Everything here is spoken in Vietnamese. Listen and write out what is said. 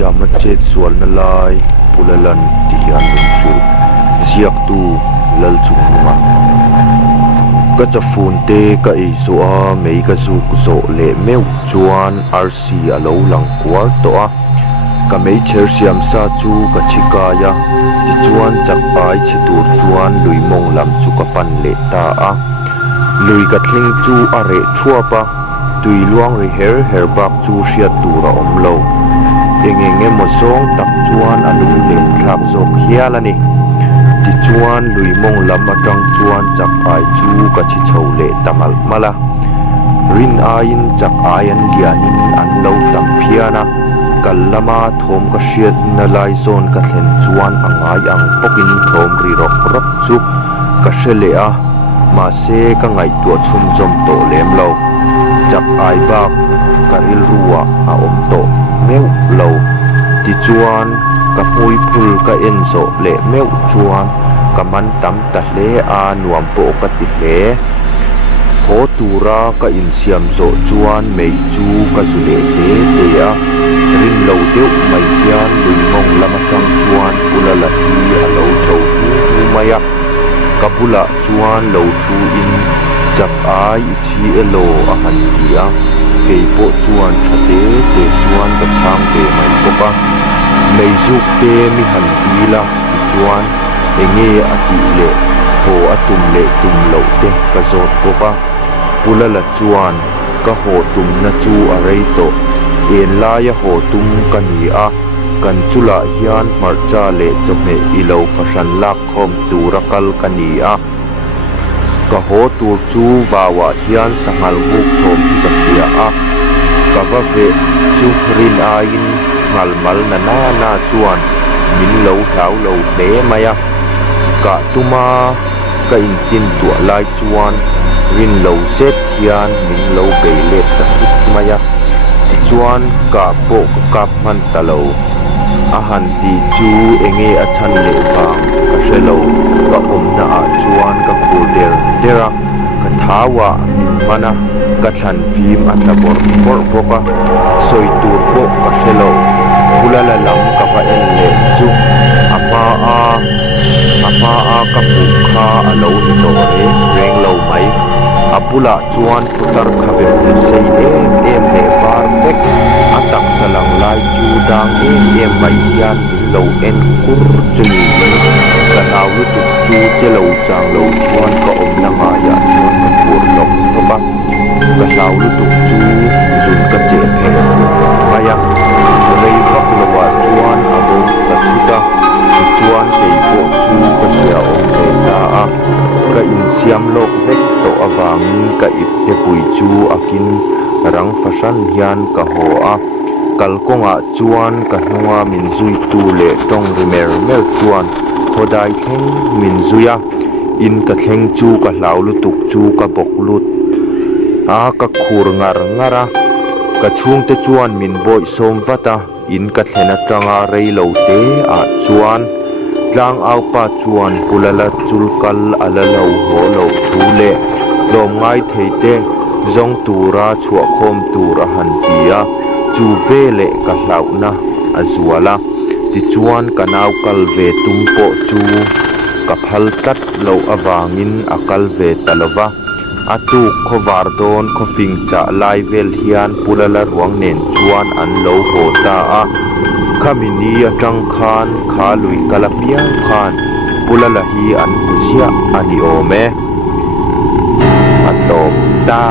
siam na chet sual na lai pulalan tihian lungsu ziak tu lal chung lunga ka chafun te ka izo a mei ka zu ku zo le meu chuan rc alo lang kwar to a ka mei cher siam sa chu ka chikaya ti chuan chak ai chitur chuan luimong lam chu ka pan le ta a lui ka thleng chu a re thuapa tui luang ri her bak chu hriat tura omlo engenge mo zong tak chuan alung len thak zok hialani ti chuan luimong lam atang chuan chak ai chu ka chi chho le tamal mala rin ain chak ayan lianin an lo tam phiana kallama thom ka hriat na lai zon ka thlen chuan angai ang pokin thom ri rok rok chu ka hrele a ma se ka ngai tu chhun zom to lem lo chak ai bak karil ruwa a om to meu lo ti chuan ka pui phul ka enzo le meu chuan ka man tam ta hle a nuam po ka ti hle ho tura ka in siam zo chuan mei chu ka zu le te a rin lo deu mai hian luimong lamatang chuan pulala hi a lo chho tu maya ka pula chuan lo thu in chak ai thi elo a han ti a kei po chuan thate te chuan ka chang ve mai poka mei zuk te mi han ti la chuan enge ati le ho atum le tum lo te ka zot poka pulala chuan ka ho tum na chu a rei to en la ya ho tum ka ni a kan chula hian marcha le chome ilo fashan lak khom turakal ka ni a ka ho tur chu wawa hian sangal buk thom ka khia a ka va ve chu rin ain ngalmal na chuan min lo hlau lo hle maya ka tuma ka in tin tu lai chuan rin lo set hian min lo be le ta hit maya chuan ka po ka man talo a han ti chu enge a chan le wang ka shelo ka om na a chuan ka khur dera ka thawa mana ka than phim atla bor boka soi tur po ka shelo pulala lam ka fa en le chu apa a ka pu kha alo ni to re reng lo mai apula chuan putar khabe sei em le var fek atak salang lai chu dang em mai hian lo en kur chuni ka naw lu tu chu chelo chang lo chuan ka om langa ya chuan ka pur lok thopa ka naw lu tu chu zun ka che phe maya rei fak lawa chuan abo ka thuta chuan kei po chu ka sia om ve ta a ka in siam lok vek to awangin ka ip te pui chu akin rang fashan hian ka ho a kalkonga chuan ka hnunga min zui tu le tong rimer mer chuan khodai thleng min zuya in ka thleng chu ka hlau lu tuk chu ka bok lut a ka khur ngara ka chung te chuan min boi som vata in ka thlena tanga rei lo te a chuan tlang au pa chuan pulala chulkal ala lo ho lo thu le lom ngai theite zong tura chhuwa khom tura han tia chu vele ka hlauna azuala ti chuan kanaw kal ve tumpo chu ka phal tat lo awangin akal ve talova atu khowar don khofing cha lai vel hian pulala ruang nen chuan an lo hota a khamini atang khan kha lui kalapiang khan pulala hi an huzia ani ome atop ta